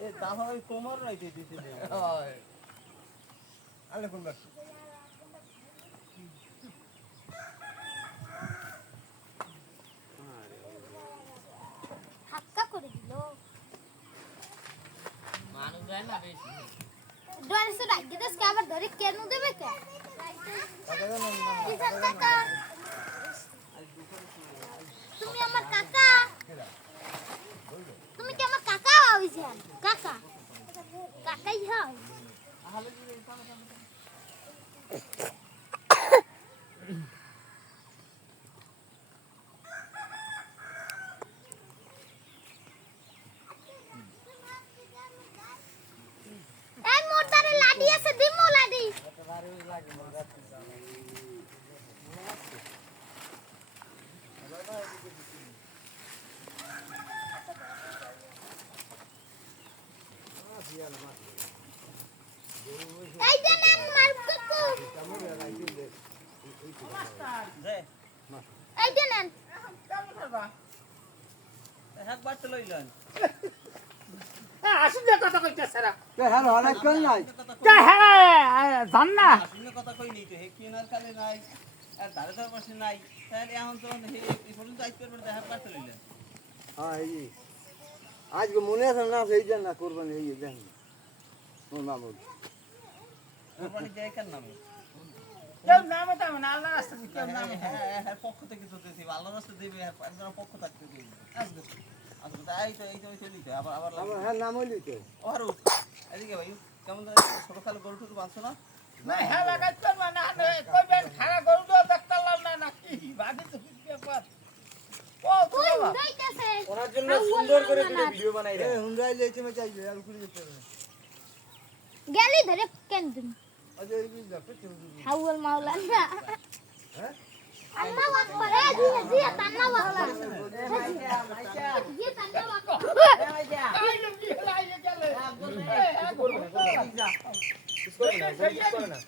এ তাহলে কোমর রাইতে দিতে দে হয় আলে কোন বাস ধাক্কা করে দিল মানুষ যায় না বেশি ডরেছে রাখি দেশকে আবার ধরে কেন দেবে কে কিষান কাকা তুমি আমার কাকা তুমি কি আমার কাকা হইছেন কাকা কাকাই হয় এই মোরদারে লাডি আছে দিমু লাডি এই যে নেন মার কাকু দে এই যে নেন কেমন করবা একবার তো লইলেন আসুন যে কথা কইতেছে রা কে হ্যাঁ অনেক কোন নাই কে হ্যাঁ জান না আসলে কথা কই নেই তো হে কিনার কালে নাই আর ধারে ধারে পাশে নাই তাহলে এখন তো হে এই পর্যন্ত আইতে পারবে একবার তো লইলেন হ্যাঁ এই আজকে মনে আছে না সেই জন্য কুরবানি এই দেন মোর মামুদ কোরবানি দেয় কেন নামে কেউ নামে তো না আল্লাহ রাস্তা কেউ নামে হ্যাঁ পক্ষ থেকে তো দিতে আল্লাহর রাস্তা দেবে একজন পক্ষ থাকতে দেবে আসবে আসবে তাই তো এই তো চলি তো আবার আবার আমার হ্যাঁ নাম হইলি তো ওহারু এদিকে ভাই কেমন ছোট খালে গরু টরু বাঁধছো না না হ্যাঁ লাগাই তো না কইবেন খাড়া গরু তো দেখতাম না নাকি বাকি তো ব্যাপার ও তুই বাবা উড়াইতেছে ওনার জন্য সুন্দর করে দুটো ভিডিও বানাই রে এ হুন্ডাই লেইছে মে চাইবে আর কুড়ি যেতে হবে গেলি ধরে কেন তুমি আচ্ছা এই বিল দেখো তুমি হাউল মাওলানা হ্যাঁ আল্লাহু আকবার এ জিয়া আল্লাহু আকবার জিয়া আল্লাহু আকবার আই লম কি লাই গেলে কিছু করে না